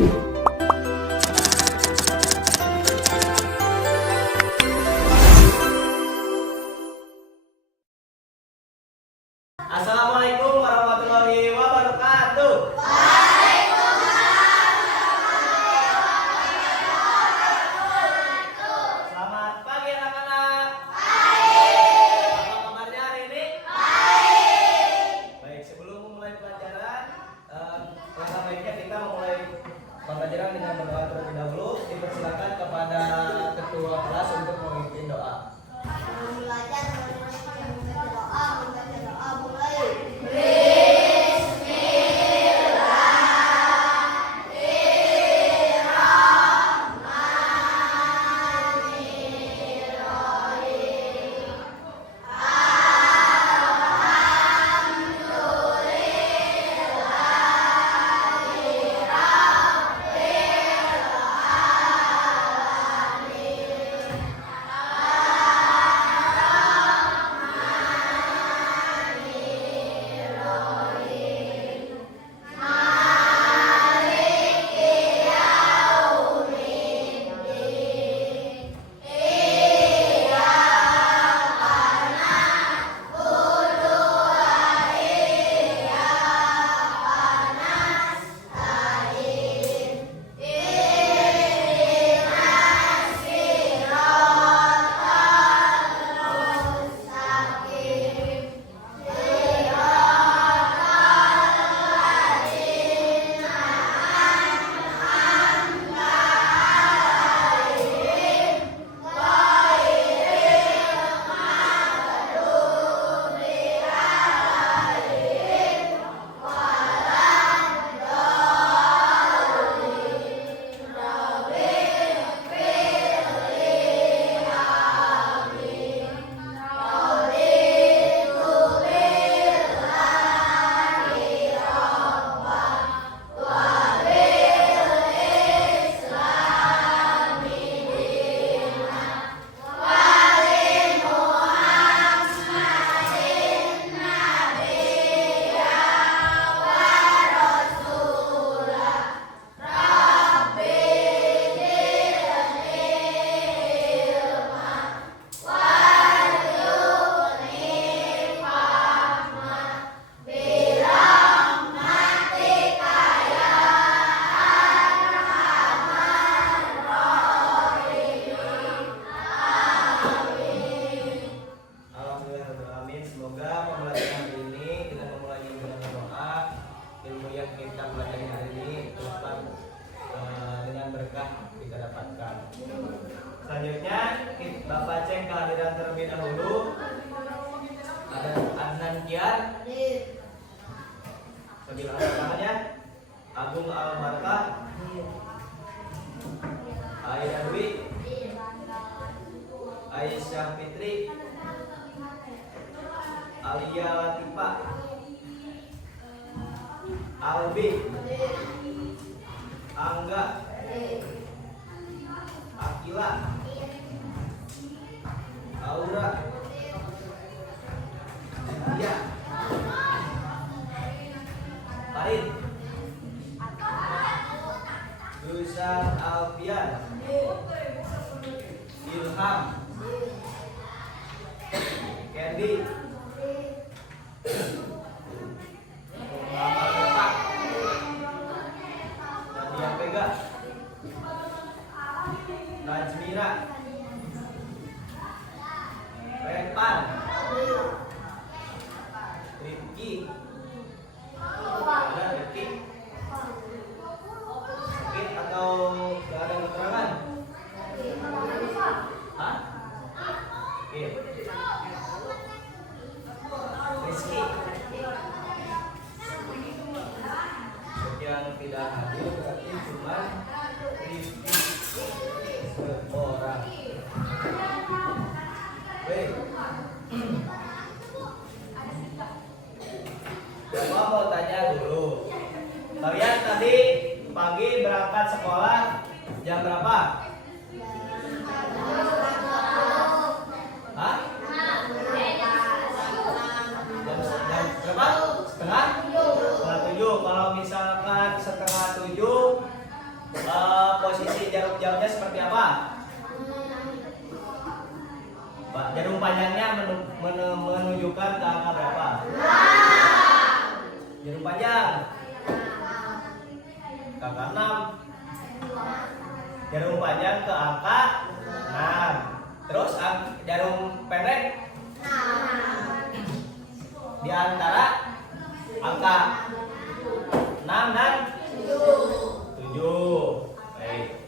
Assalamualaikum warahmatullahi wabarakatuh. Selamat pagi anak-anak. Apa kabarnya hari ini? Baik, sebelum memulai pelajaran, langkah baiknya kita memulai pembelajaran dengan berdoa terlebih dahulu. Dipersilakan kepada ketua kelas untuk memimpin doa. Semoga pembelajaran hari ini kita memulainya dengan doa. Ilmu yang kita pelajari hari ini dapat dengan berkah kita dapatkan. Selanjutnya Bapak cek kehadiran terlebih dahulu. Ada Adnan Kiar, sebelah tangannya Agung Al-Barkah, Aida Dwi, Aisyah Fitri, Alia Latifa, Albi, Angga, Akila, Aura, Dia, Farid, Dusan Alfian, Ilham, Candy, Nadia Pega, Najmira, Repan, Rifki, ada Rifki, sakit atau gak ada keterangan? Hah? Oke. Rizky yang tidak hadir berarti cuma Rizky seorang. Baik. Bapak mau tanya dulu, kalian tadi pagi berangkat sekolah jam berapa? Hah? Jam berapa? Setengah 7. Kalau misalkan setengah 7 posisi jarum jamnya seperti apa? Jarum panjangnya menunjukkan ke angka berapa? Jarum panjang ke angka 6. Jarum panjang ke angka 6. Terus jarum pendek di antara angka 6 dan 7. Baik.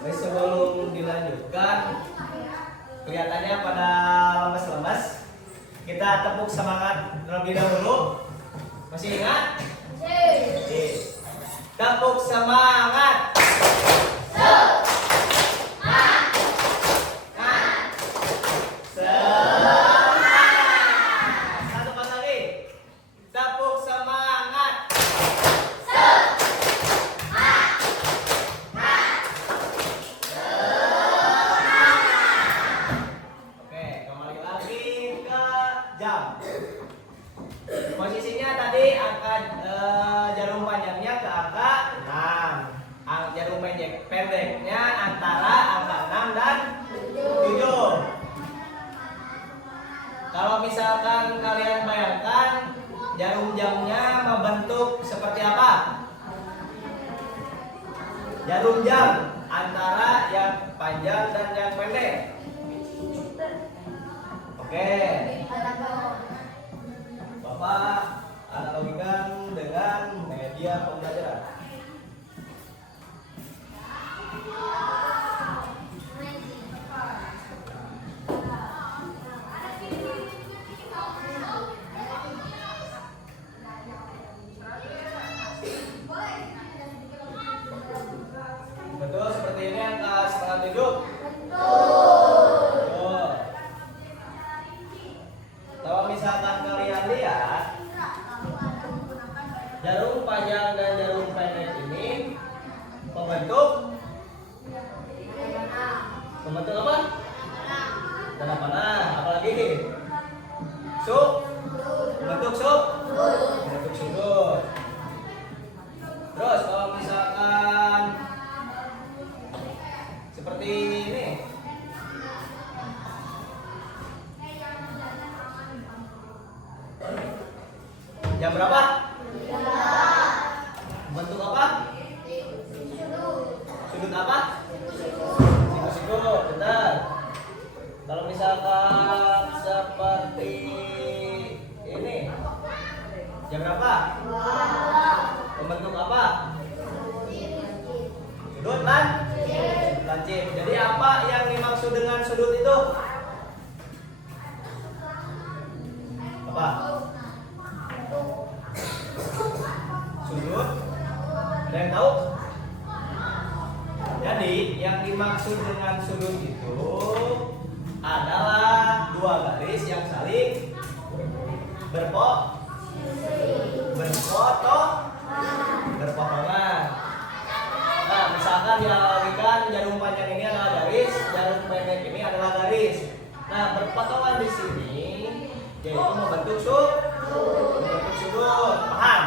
Baik, sebelum dilanjutkan, kelihatannya pada lemes-lemes. Kita tepuk semangat terlebih dahulu. Masih ingat? Oke. Tepuk semangat. Satu kali lagi. Tepuk semangat. Oke, kembali lagi ke jam. Posisinya tadi angka jarum panjangnya ke angka 6. Jarum pendeknya antara angka 6 dan 7. Kalau misalkan kalian bayangkan jarum jamnya membentuk seperti apa? Jarum jam antara yang panjang dan yang pendek. Oke. Bapak analogikan dengan media pembelajaran. Betul, seperti ini angka setengah 7. Betul. Kalau misalkan kalian lihat jarum panjang dan jarum pendek ini membentuk apa? Tanda panah. Apalagi ini? Membentuk sudut. Terus kalau misalkan seperti ini, jam berapa? Bentuk apa? Sudut apa? Siku-siku, benar. Kalau misalkan seperti ini, jam berapa? Membentuk apa? Sudut lancip. Jadi apa yang dimaksud dengan sudut itu? Apa? Sudut? Ada yang tahu? Jadi yang dimaksud dengan sudut itu adalah dua garis yang saling berpotongan. Nah, misalkan dianalogikan jarum panjang ini adalah garis, jarum pendek ini adalah garis. Nah, berpotongan di sini yaitu membentuk sudut. Paham?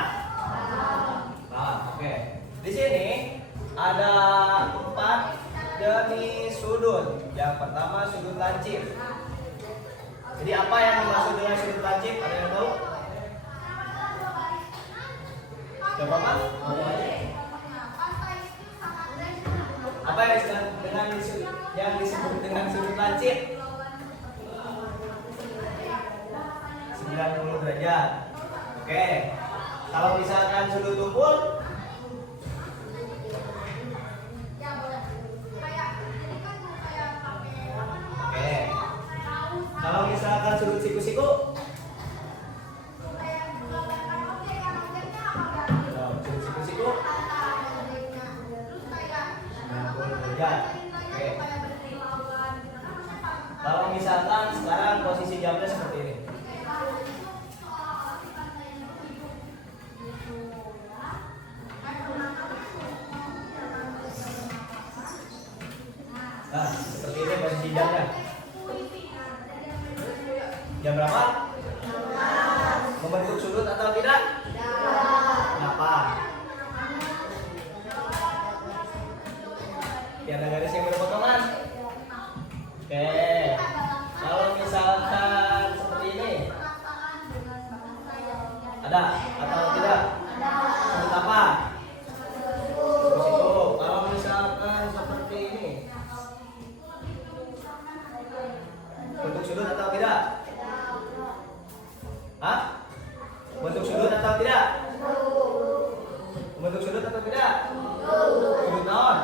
Oke. Di sini ada 4 jenis sudut. Yang pertama sudut lancip. Jadi apa yang dimaksud dengan sudut lancip? Ada yang tahu? Coba Mas, ngomong aja. Apa yang disebut dengan sudut lancip? 90 derajat. Oke. Kalau misalkan sudut tumpul, oke. Kalau misalkan sudut siku-siku, sudut siku-siku 90 derajat. Oke. Kalau misalkan sekarang posisi jamnya seperti ini. Nah, seperti ini posisi jamnya. Jam berapa? Membentuk sudut atau tidak? Kenapa? ada garis yang berpotongan. Oke. Kalau misalkan seperti ini, ada atau tidak? Sudut apa? Situ. Kalau misalkan seperti ini, bentuk sudut atau tidak? Hah? Bentuk sudut atau tidak? Bentuk sudut atau tidak? Sudut naon?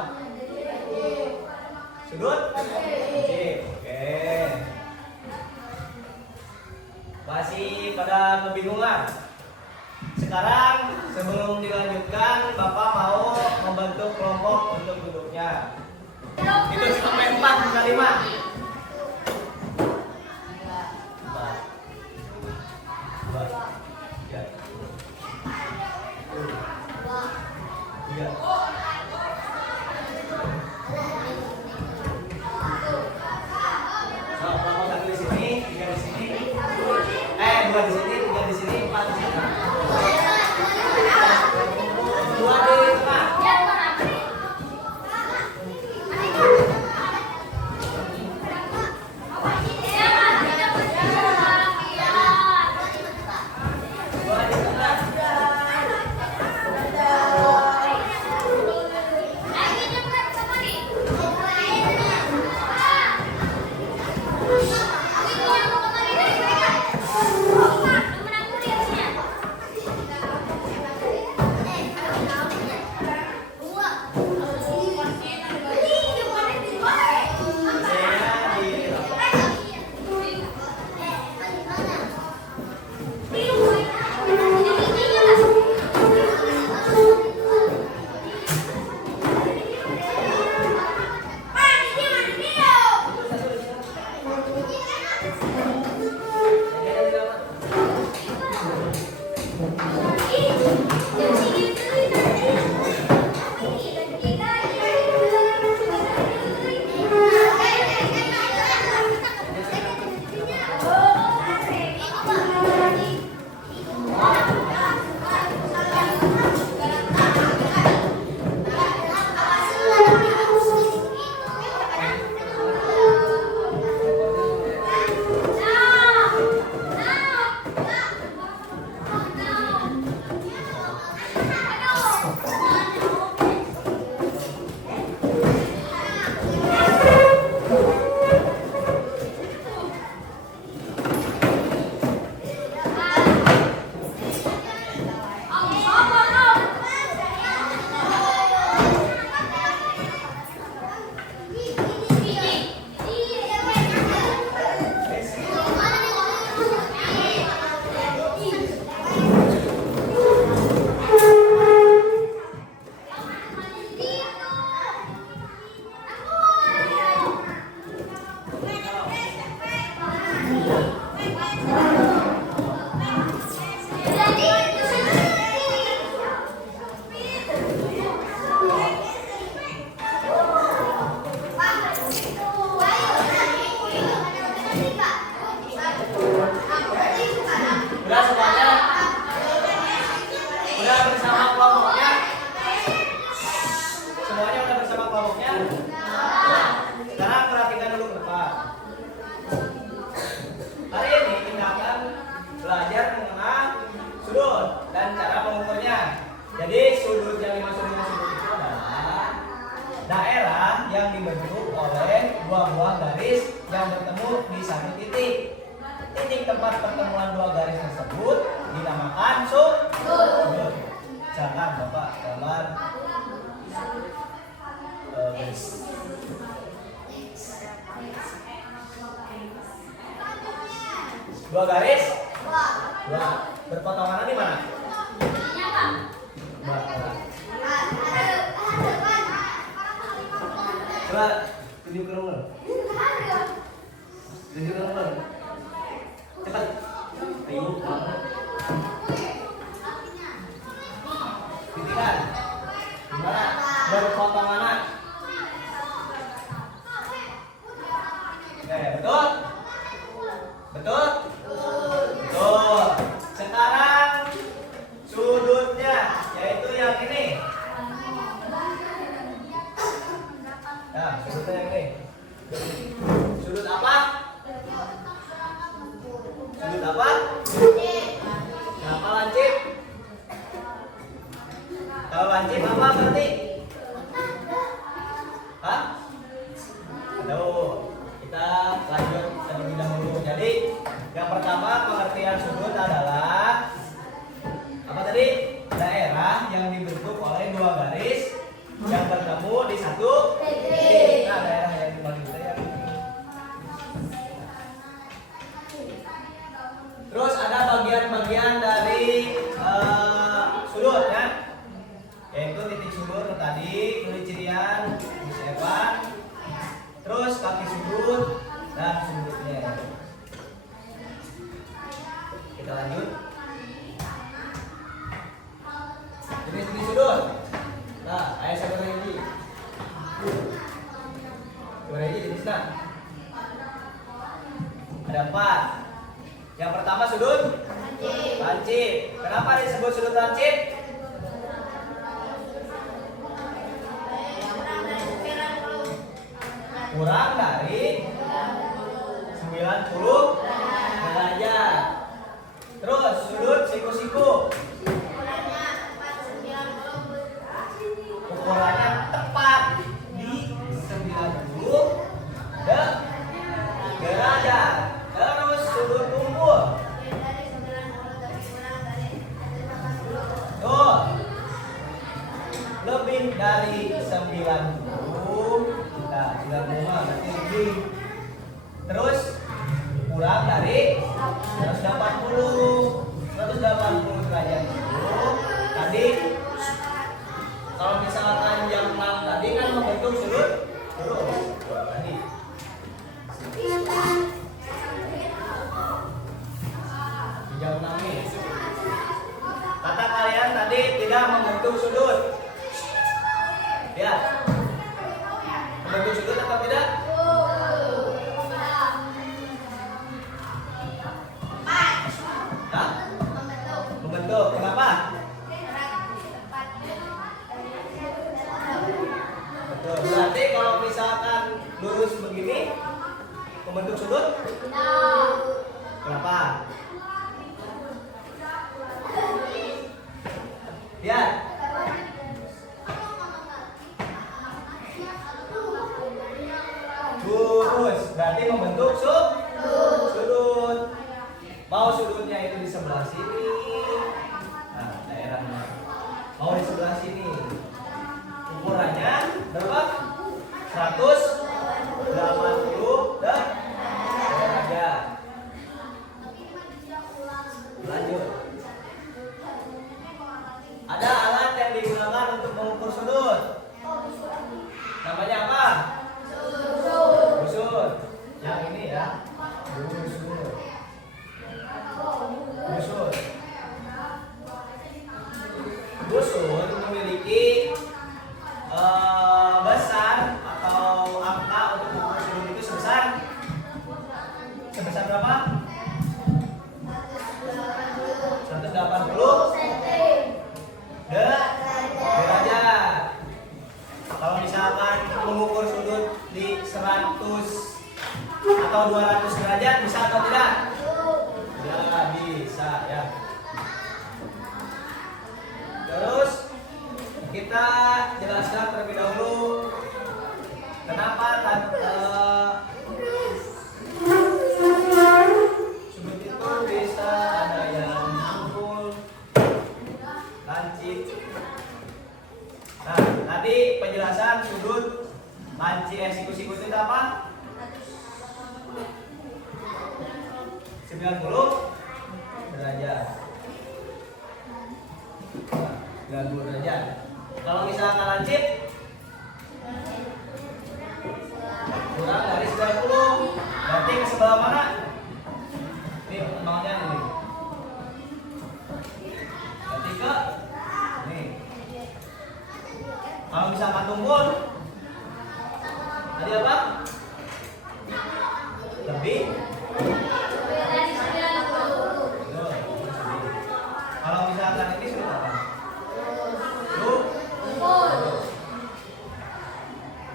Sudut? Oke. Masih pada kebingungan? Sekarang sebelum dilanjutkan, Bapak mau membentuk kelompok untuk duduknya. Itu sampai 4 bukan 5. 4, 2, 3. Kelompok 1 di sini, 3 di sini. 2 di sini, 3 di sini, 4 di sini. 2 di tengah. dibentuk oleh dua buah garis yang bertemu di satu titik. Titik tempat pertemuan dua garis tersebut dinamakan sudut. Misalkan Bapak gambar garis. Dua garis, dua berpotongan di mana? Coba tunjuk ke nomor. Tunjuk ke nomor. Cepat. Ayo. Titikan. Gimana? Berpotongan. Oke, betul? Betul? Betul. Sekarang sudutnya yaitu yang ini. Nah, Kalau lancip apa berarti? Hah? Aduh, kita lanjut terlebih dahulu. Jadi yang pertama pengertian sudut adalah apa tadi? Daerah yang dibentuk oleh dua garis yang bertemu di satu titik. Nah, daerah yang dibagi kita yang ini. Terus ada bagian-bagian dari sudut ya, yaitu titik sudut tadi, kulit cirian, Evan, terus kaki sudut dan sudutnya. Kita lanjut. Jenis-jenis sudut. Nah, ayah sabar lagi. Sabar lagi jenisnya. Ada 4. Yang pertama sudut lancip. Kenapa disebut sudut lancip? Kurang dari 90 derajat. Terus sudut siku-siku. Ukurannya tepat di 90 derajat. Terus sudut kumpul. Tuh. Lebih dari 90. Nah, 90 berarti lebih. Terus kurang dari 180 derajat itu tadi. Kalau misalkan yang 6 tadi kan membentuk sudut tadi. Yang 6 nih. Kata kalian tadi tidak membentuk sudut. Ya. Membentuk sudut atau tidak? Hah? Membentuk. Kenapa? Betul. Berarti kalau misalkan lurus begini membentuk sudut? Kenapa? Ya. Lurus berarti membentuk sudut. Mau sudutnya itu di sebelah sini. Nah, daerahnya. Mau di sebelah sini. Ukurannya berapa? 180 derajat. Lanjut. Ada alat yang digunakan untuk mengukur sudut. Namanya apa? Busur. Yang ini ya. Busur. Busur memiliki besar atau angka untuk mengukur sudut itu sebesar berapa? 180 derajat. Kalau misalkan mengukur sudut di 100 atau 200 derajat bisa atau tidak? Ya, bisa ya. Terus kita jelaskan terlebih dahulu kenapa sudut itu bisa ada yang kumpul, lancip. Nah, tadi penjelasan sudut lancip siku-siku itu apa? 90 derajat. 90 derajat. Kalau misalkan lancip kurang dari 90, berarti ke sebelah mana? Ini perkembangannya ini. Berarti ke ini. Kalau misalkan tumpul tadi apa? Lebih. Kalau misalkan ini sudah apa?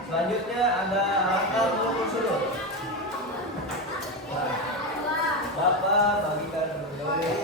Selanjutnya ada alat mengukur sudut. Bapak bagikan terlebih dahulu.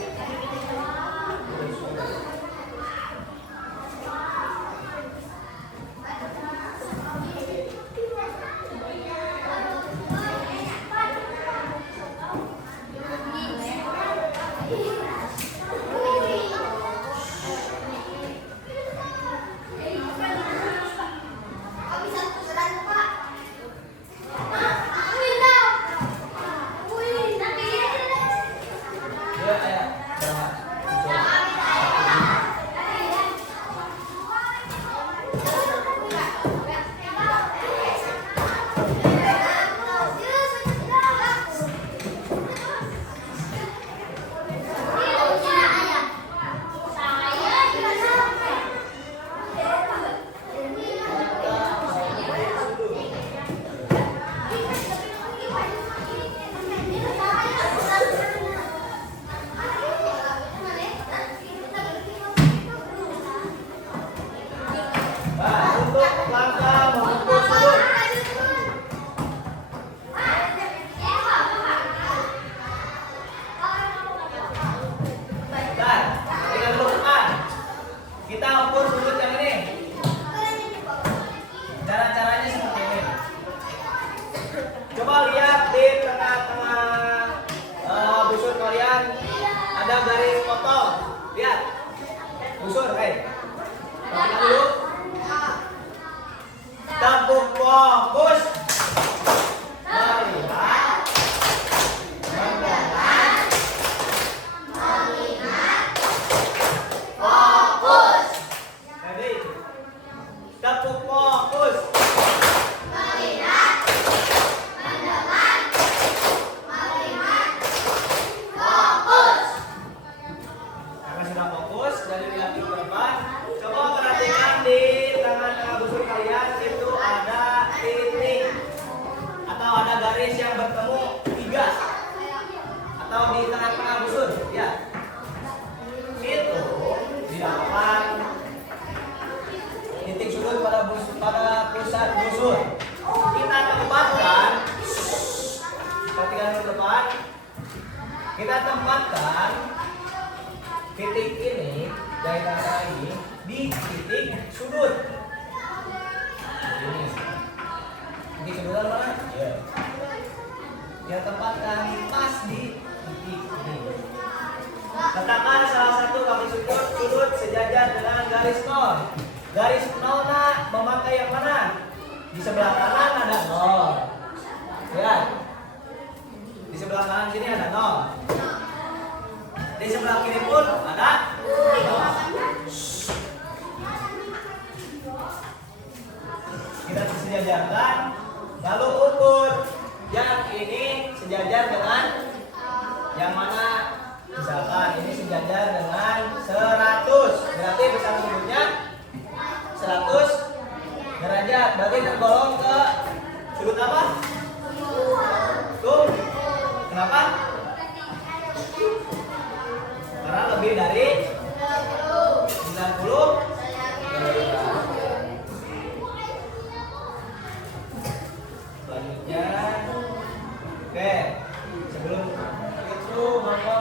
Kita ukur sudut yang ini. Cara-caranya seperti ini. Coba lihat di tengah-tengah busur kalian ada garis potong. Lihat. Busur, perhatikan dulu. Tepuk fokus. Melihat. Mendengar. Mengingat. Fokus. Jadi, tepuk fokus. Melihat. Mendengar. Melihat. Fokus. Karena sudah fokus, dari lihat ke depan. Coba perhatikan di tengah-tengah busur kalian itu ada titik atau ada garis yang bertemu 3 atau di tengah-tengah busur, ya. Itu dinamakan titik sudut pada pusat busur. Kita tempatkan, perhatikan ke depan. Kita tempatkan titik ini dari tengah ini di titik sudut. Ini. Titik sudut mana? Ya. Kita tempatkan pas di titik ini. Letakkan salah satu kaki sudut sejajar dengan garis 0. Garis 0 memakai yang mana? Di sebelah kanan ada 0. Lihat. Di sebelah kanan sini ada 0. Di sebelah kiri pun ada 0. Kita sejajarkan, lalu ukur yang ini sejajar dengan yang mana. Misalkan ini sejajar dengan 100, berarti besar sudutnya 100 derajat. Berarti tergolong ke sudut apa? Tuh. Kenapa? Karena lebih dari 90 derajat. Selanjutnya, oke, sebelum itu maka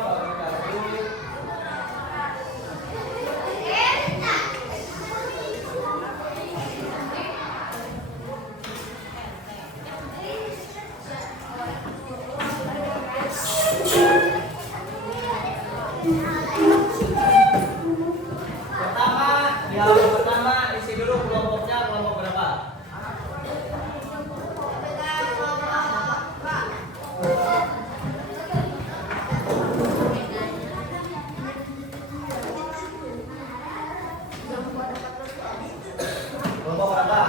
bagi pertama isi dulu kelompoknya, kelompok berapa? Kelompok berapa?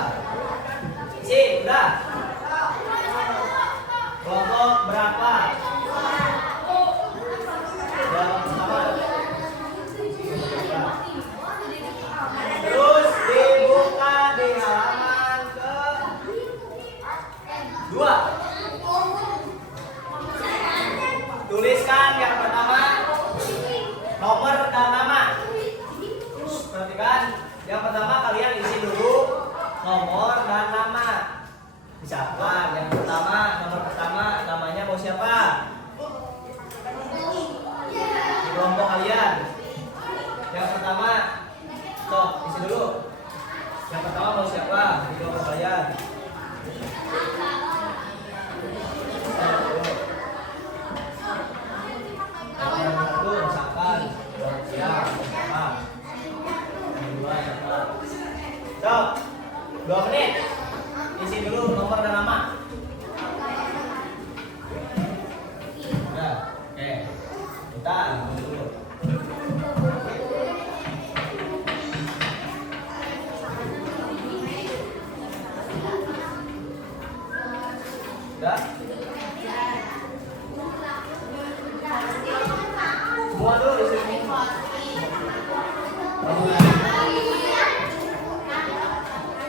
Isi, udah. Kelompok berapa? Yang pertama. Terus dibuka di halaman ke 2. Tuliskan yang pertama nomor dan nama. Perhatikan, yang pertama kalian isi dulu nomor dan nama. Misalkan yang pertama, nomor pertama namanya mau siapa? Di kelompok kalian. Yang pertama, isi dulu. Yang pertama mau siapa? Di kelompok kalian. Yang satu misalkan siapa? Yang kedua siapa? Stop. 2 menit. Isi dulu nomor dan nama. Udah, oke. Kita dulu. Udah? Semua dulu isi semua.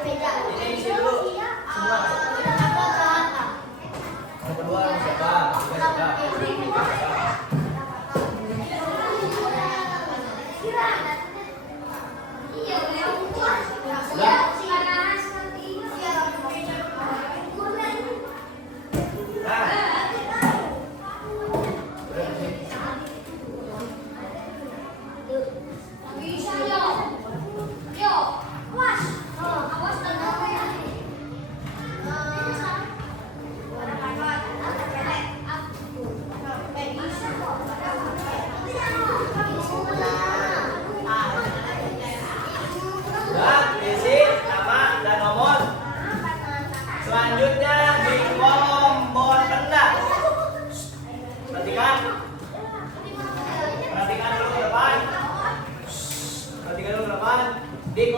Ini isi dulu semua.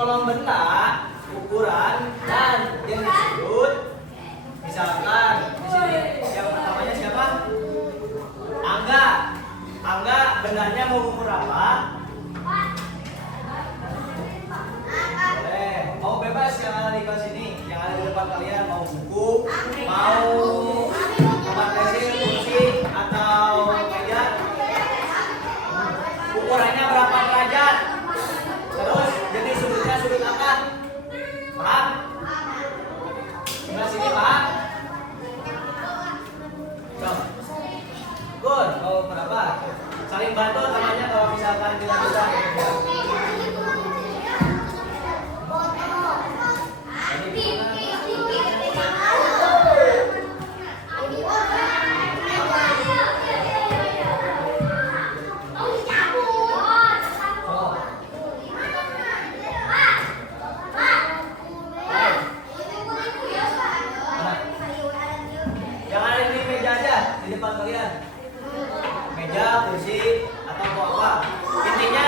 kolom benda ukuran dan jenis sudut. Misalkan di sini yang namanya siapa? Angga. Angga bendanya mau ukur apa? Boleh. Mau bebas yang ada di kelas ini, yang ada di depan kalian mau buku, mau tempat pensil, kursi atau meja. Ukurannya berapa derajat? Terus jenis sudutnya sudut apa? Paham? Sebelah sini Pak. Coba. Good. Mau berapa? Saling bantu namanya kalau misalkan tidak bisa. Yang ada di meja aja di depan kalian. Meja, kursi, atau apa. Intinya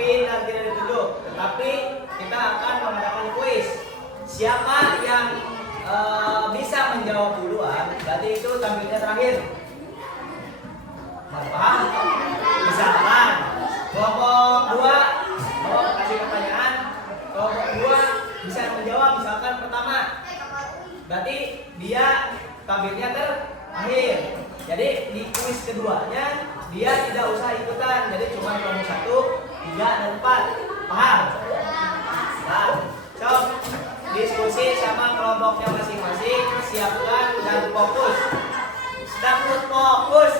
pin dan tidak ditunjuk. Tetapi kita akan mengadakan kuis. Siapa yang bisa menjawab duluan, berarti itu tampilnya terakhir. Paham? Misalkan kelompok 2 mau kasih pertanyaan, kelompok 2 bisa menjawab misalkan pertama, berarti dia tampilnya terakhir. Jadi di kuis keduanya dia tidak usah ikutan, jadi cuma kelompok 1, 3, dan 4. Paham? Nah, so diskusi sama kelompoknya masing-masing, siapkan dan fokus. Takut fokus.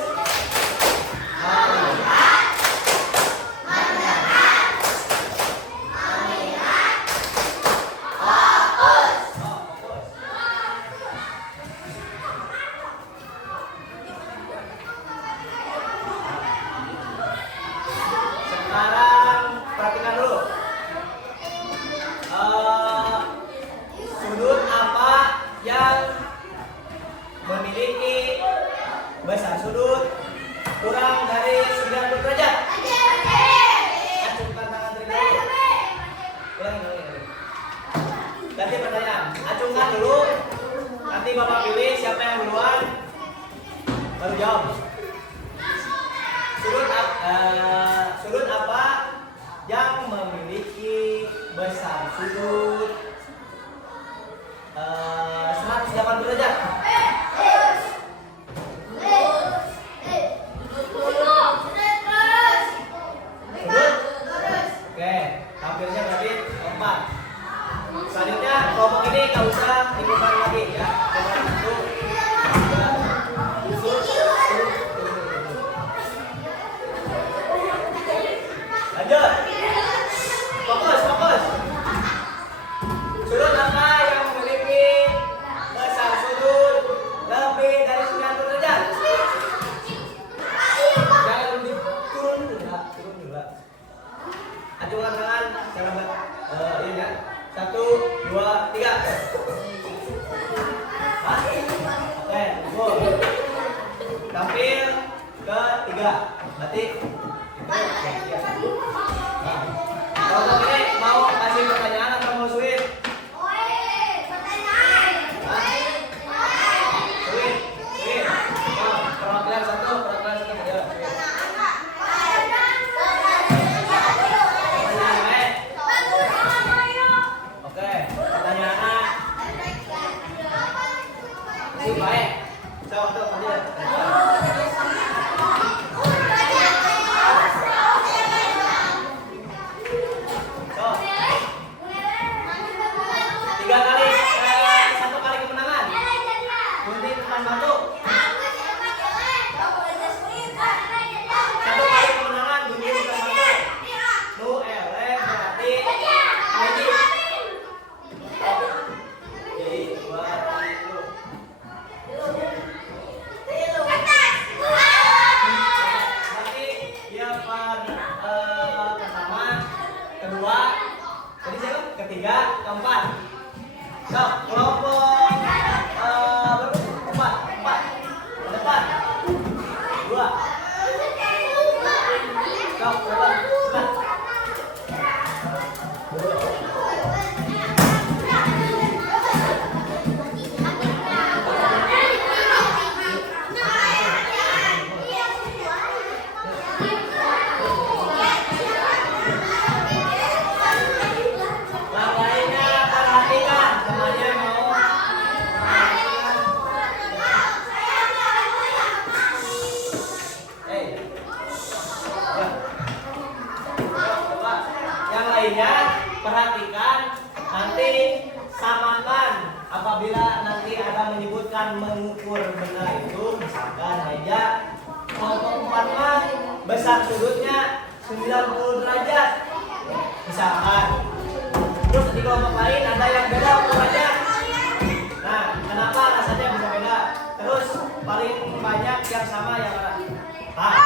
Sekarang perhatikan dulu. Sudut apa yang memiliki besar sudut kurang dari 90 derajat? Acungkan tangan terlebih dahulu. Ulangi. Ganti pertanyaan. Acungkan dulu. Nanti Bapak pilih siapa yang duluan, baru jawab. Sudut apa yang memiliki besar sudut 180 derajat? Oke, tampilnya berarti 4. Selanjutnya kelompok ini nggak usah ikutan lagi ya. Lanjut. Fokus. Sudut apa yang memiliki besar sudut lebih dari 90 derajat? Jangan turun dulu. Acungkan tangan secara ini ya. 1, 2, 3. Oke, tunggu. Tampil ke 3. Berarti kalau ini mau kasih pertanyaan atau mau sweet? Sweet. Perwakilan satu aja. Oke, pertanyaannya masih baik. Untuk aja. Ketiga, keempat. So, kelompok empat. Depan. 2. So, depan. Perhatikan, nanti samakan apabila nanti ada menyebutkan mengukur benda itu, misalkan meja kelompok 4 mah besar sudutnya 90 derajat misalkan, terus di kelompok lain ada yang beda ukurannya. Nah, kenapa rasanya bisa beda? Terus paling banyak yang sama yang mana?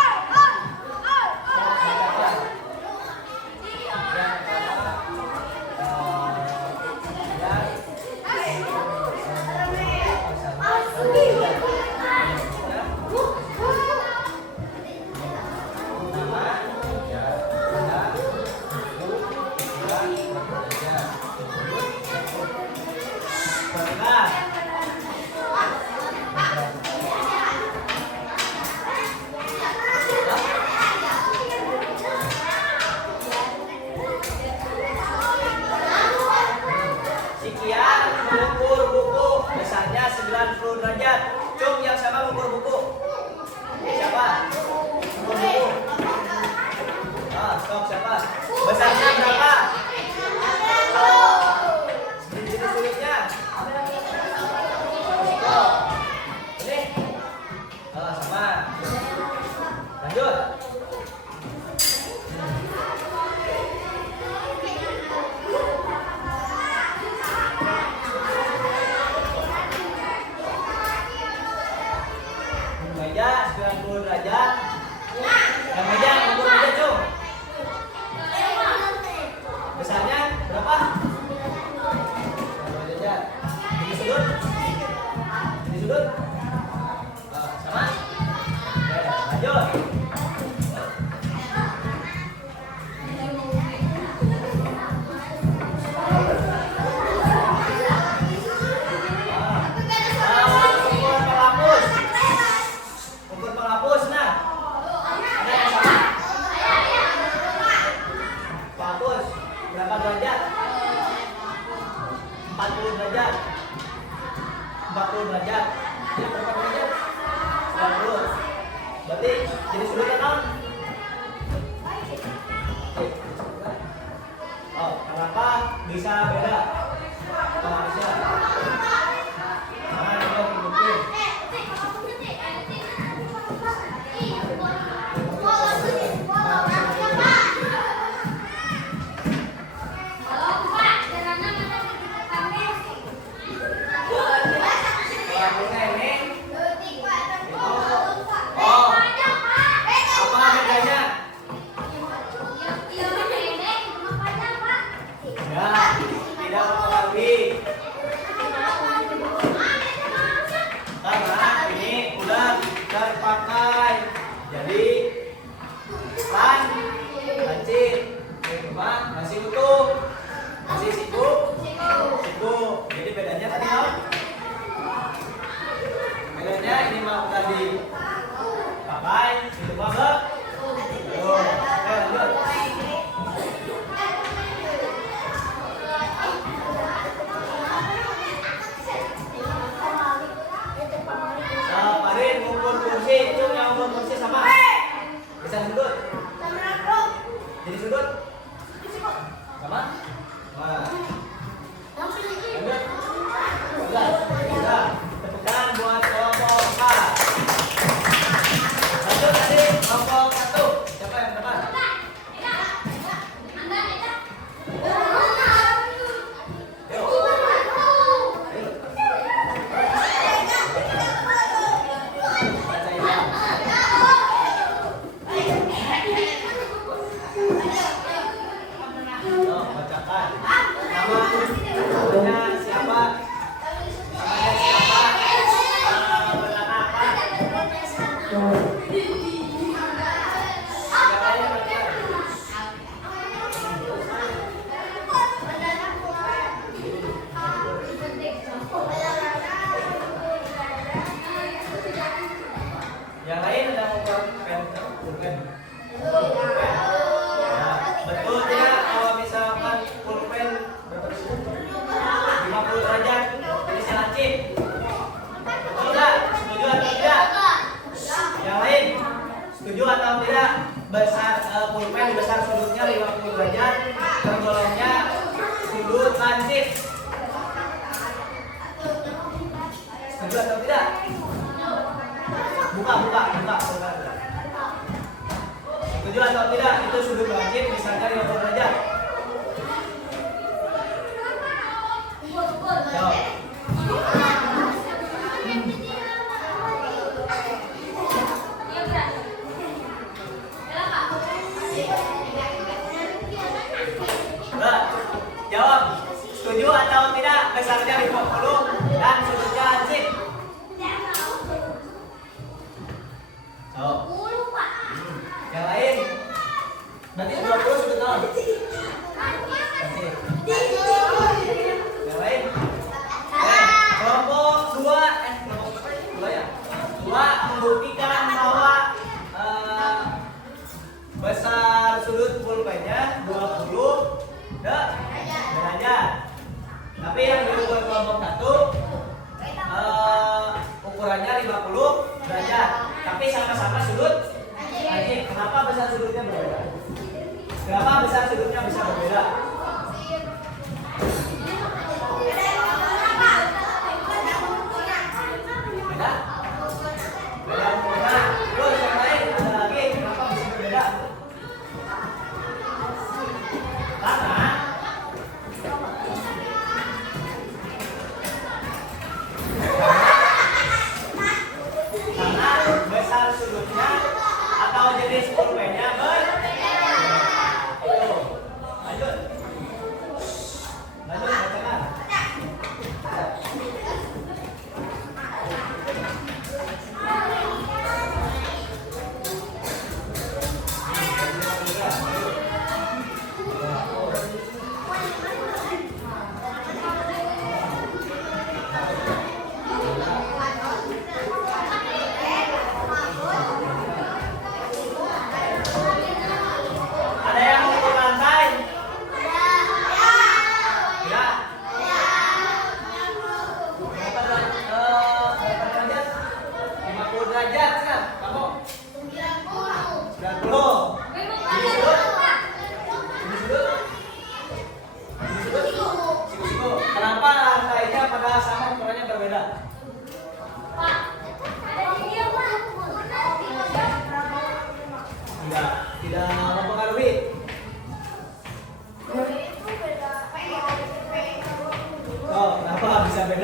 Berapa derajat? 40 derajat. 40 derajat. Ya, berapa derajat? 90. Berarti jadi sudut kan? Oh, kenapa bisa beda? Kenapa bisa? Nah, ini tunjukin. Terpakai, jadi lancip, masih utuh, masih siku, jadi bedanya tadi apa? Bedanya ini mah udah dipakai, itu mah enggak. Lanjut. Kursi, itu yang ukur kursi sama. Bisa sudut. Jadi sudut. Sama. Nah. Lanjut. Sudah. Tepukan buat kelompok A. Lanjut tadi kelompok 1. Siapa yang depan? Yang lain ada pulpen. Betul tidak kalau misalkan pulpen berapa derajat? 50 derajat. Ini saya lancip. Betul tidak? Setuju atau tidak? Yang lain setuju atau tidak? Besar pulpen besar sudutnya 50 derajat, tergolongnya sudut lancip. Setuju atau tidak? Buka. Setuju atau tidak? Itu sudut lancip misalnya 50 derajat. Jawab. Jawab. Setuju atau tidak? Besarnya 50 dan sudutnya lancip. Jawab. Yang lain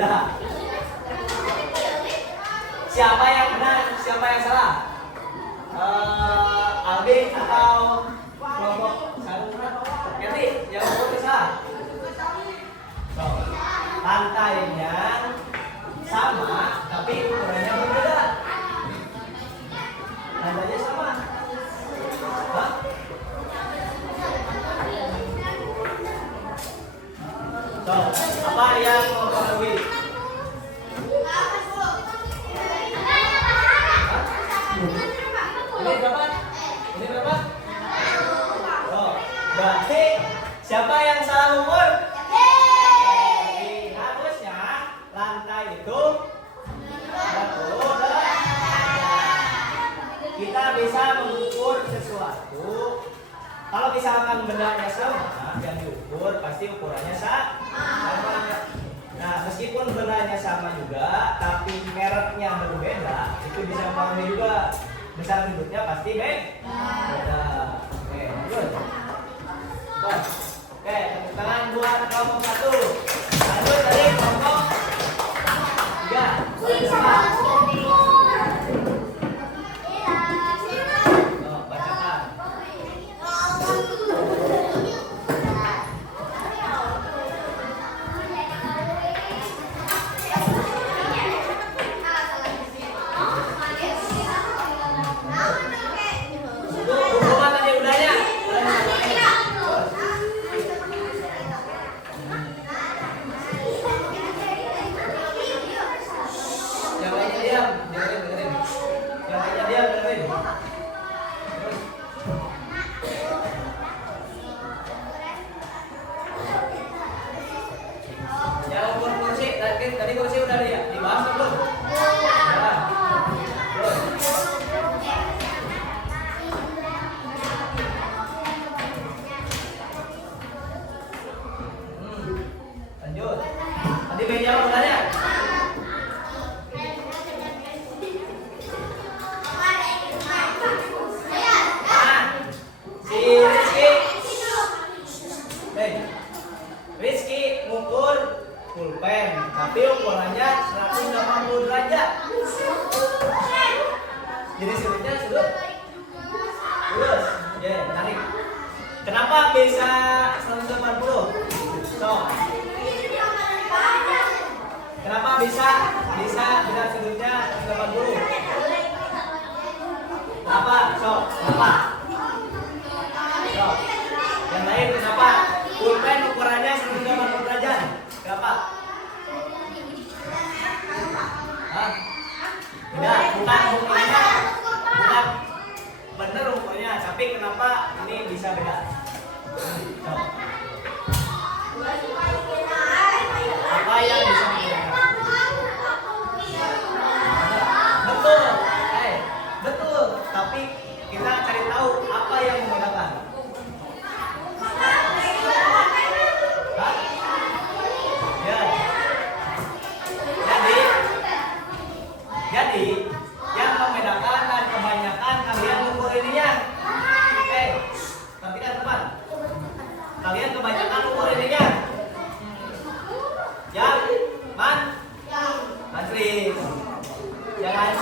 Beda. Siapa yang benar, siapa yang salah? Albi atau kelompok Ganti, yang kelompok salah. So, lantainya sama, tapi ukurannya berbeda. Lantainya sama. Hah? So, apa yang mempengaruhi? Ini berapa? Ini berapa? Oh, berarti siapa yang salah ukur? Harusnya lantai itu 38. Kita bisa mengukur sesuatu. Kalau misalkan bendanya sama, yang diukur pasti ukurannya sama. Nah, meskipun bendanya sama juga, tapi mereknya berbeda, itu bisa mempengaruhi juga. Besar sudutnya pasti beda. Oke, lanjut. Oke, tepuk tangan buat kelompok 1. Lanjut dari kelompok 3. Bacakan. Hubungan tadi udahnya. Yang lainnya diam, dengerin. Yang lainnya diam, dengerin. Yang ukur kursi, tadi kursi udah dibahas belum? Udah. Lanjut. Tadi meja bertanya. Rizky ngukur pulpen, tapi ukurannya 180 derajat. Jadi sudutnya sudut lurus. Ya, tarik. Kenapa bisa 180? So, kenapa bisa dengan sudutnya 180? Kenapa? So, kenapa? So, yang lain kenapa? Pulpen ukurannya 180 derajat. Kenapa? Hah? Bukan bener ukurnya, tapi kenapa ini bisa beda? So. Apa yang bisa membedakan? Betul. Betul. Tapi kita cari tahu apa yang membedakan. Hah? Ya. Jadi yang membedakan dan kebanyakan kalian ukur ininya. Perhatikan teman. Kalian kebanyakan ukur ininya. Yang Matris. Jangan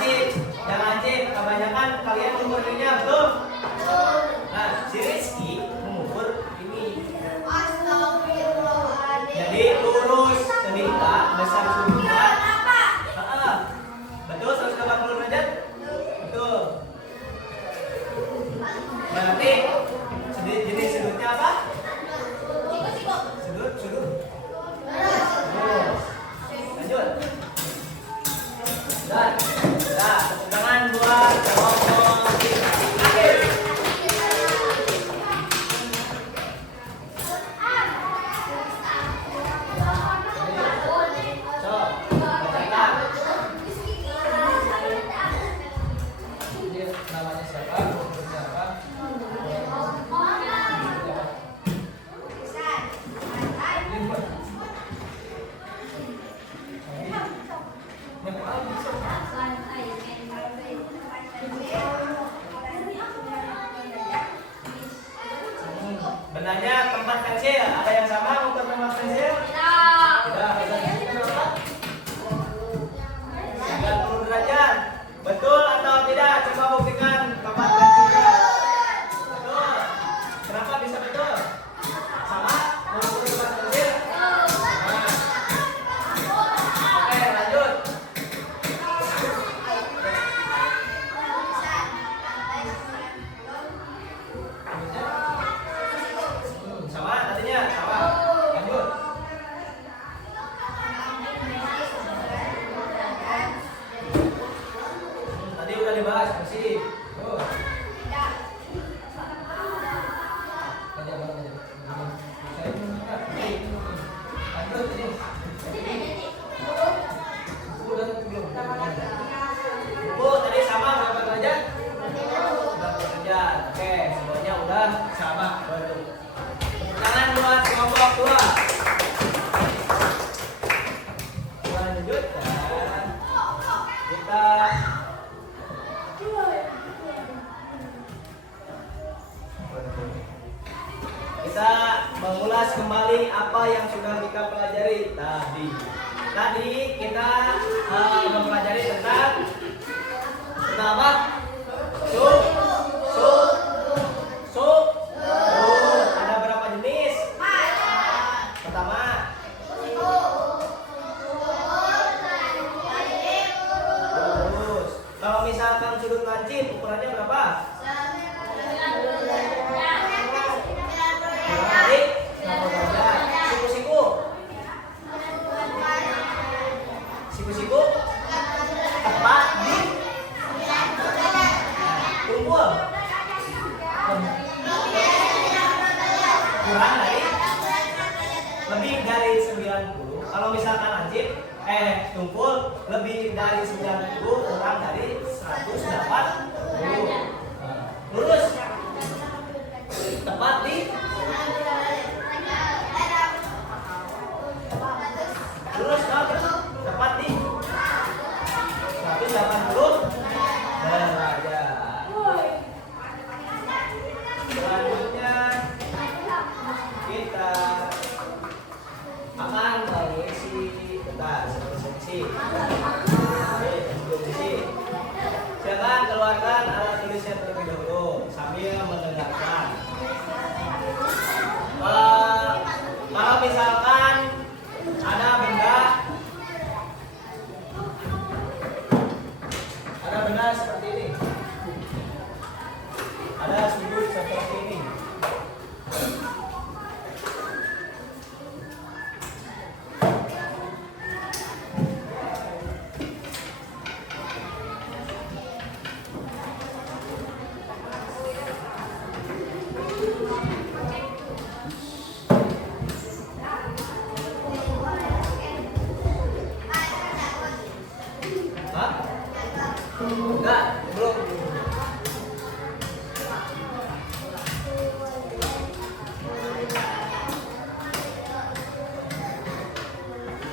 cip. Kebanyakan kalian ukur ininya, betul? Nah, si Rizky mengukur ini. Jadi lurus sehingga besar sudutnya. Betul 180 derajat? Betul. Berarti jenis sudutnya apa? Sudut. Lanjut. Tangan buat kelompok akhir. Namanya siapa? Benarnya tempat pensil ada yang sama untuk tempat pensil? Tidak. Bu, tadi sama berapa derajat? 90 derajat. Oke, semuanya udah sama. Tangan buat kelompok 2. Lanjutkan. Kita mengulas kembali apa yang sudah kita pelajari tadi. Tadi kita mempelajari tentang apa? Sup. Ada berapa jenis? Pertama. Lurus. Kalau misalkan sudut lancip ukurannya berapa? Siku tepat di tumpul kurang dari lebih dari 90. Kalau misalkan lancip tumpul lebih dari 90 kurang dari 180. Lurus tepat di lurus tepat di 180 derajat. Selanjutnya kita akan mengisi sesi. Silakan keluarkan alat tulisnya terlebih dahulu sambil mendengarkan. Kalau misalkan ada benda seperti ini, ada sudut seperti ini. Enggak, belum.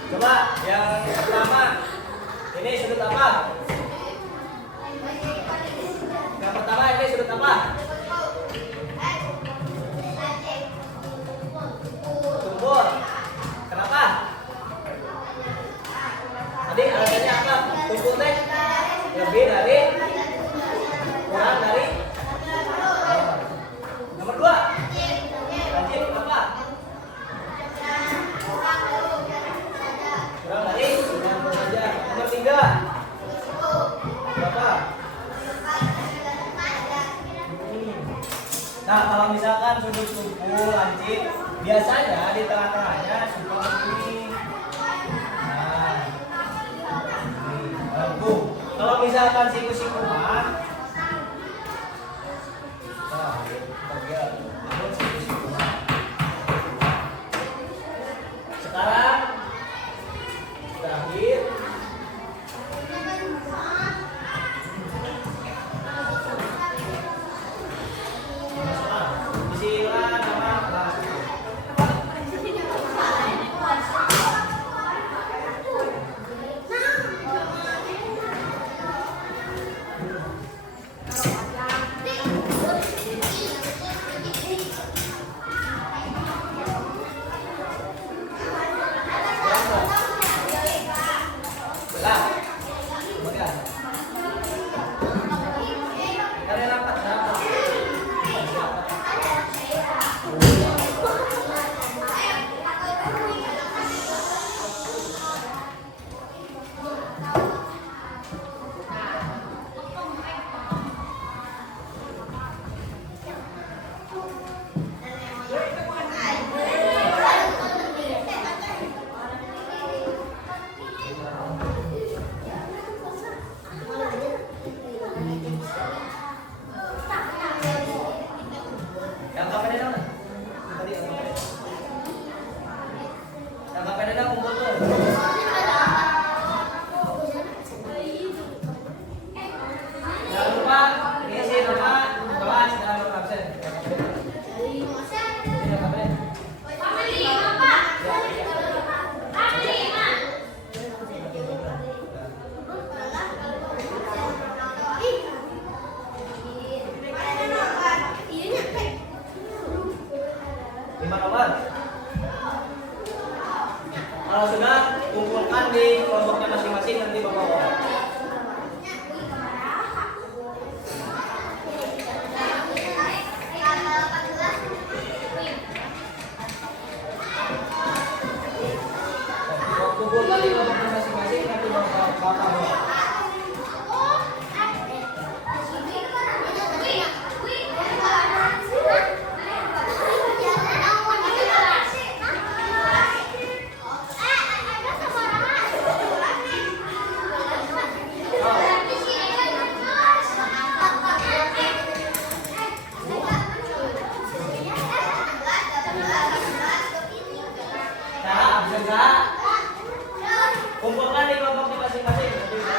Coba yang pertama, ini sudut apa? Yang pertama ini sudut apa? Tumpul. Kenapa? Tadi alasannya apa? Tumpul teh lebih dari kurang dari. Nomor 2 lancip apa? Kurang dari 90 derajat. Nomor 3 berapa? Nah, kalau misalkan sudut tumpul lancip biasanya di tengah-tengahnya seperti ini. Nah, kalau misalkan siku-siku mah sekarang terakhir isilah nama Kalau sudah, kumpulkan di kelompoknya masing-masing nanti bawa. Kumpulkan di kelompoknya masing-masing nanti bawa. Kumpulkan di kelompoknya masing-masing.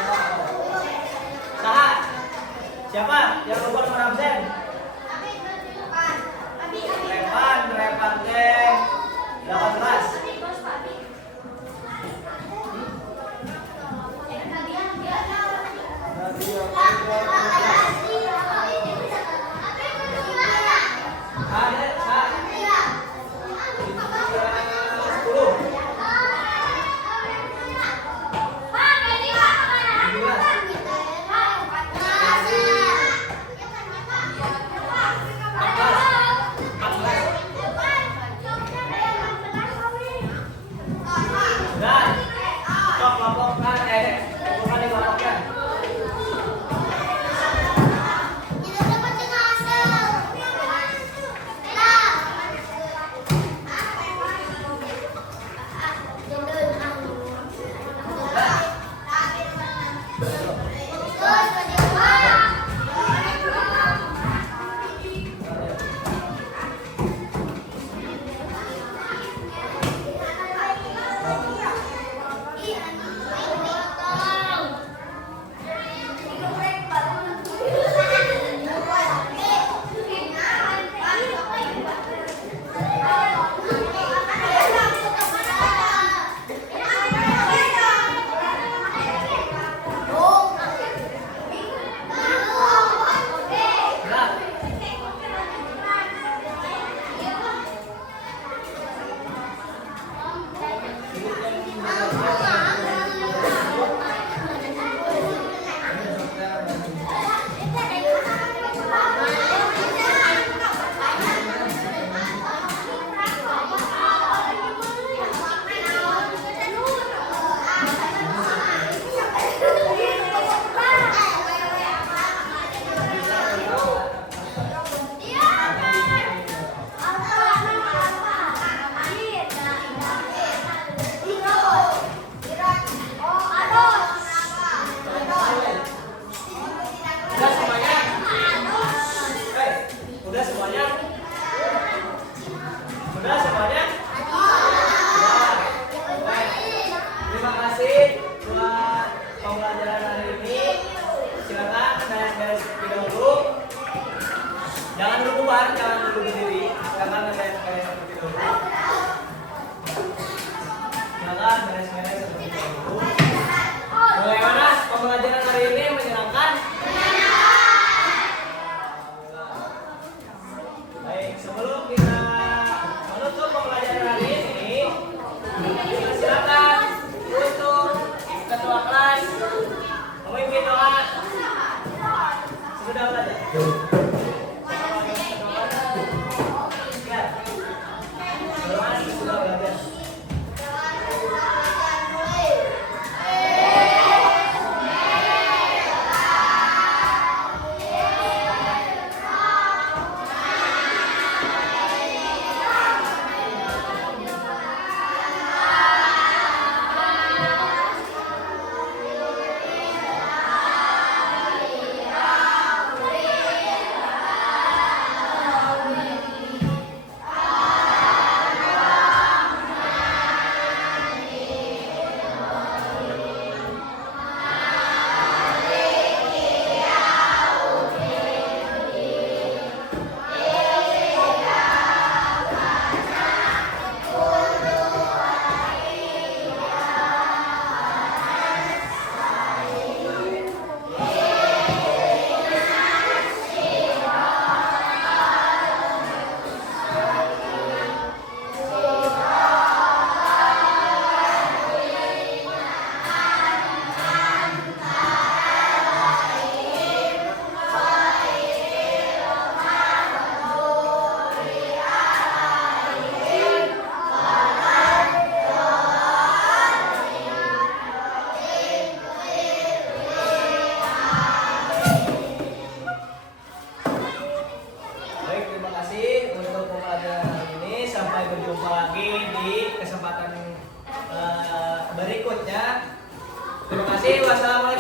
kasih. Wassalamualaikum.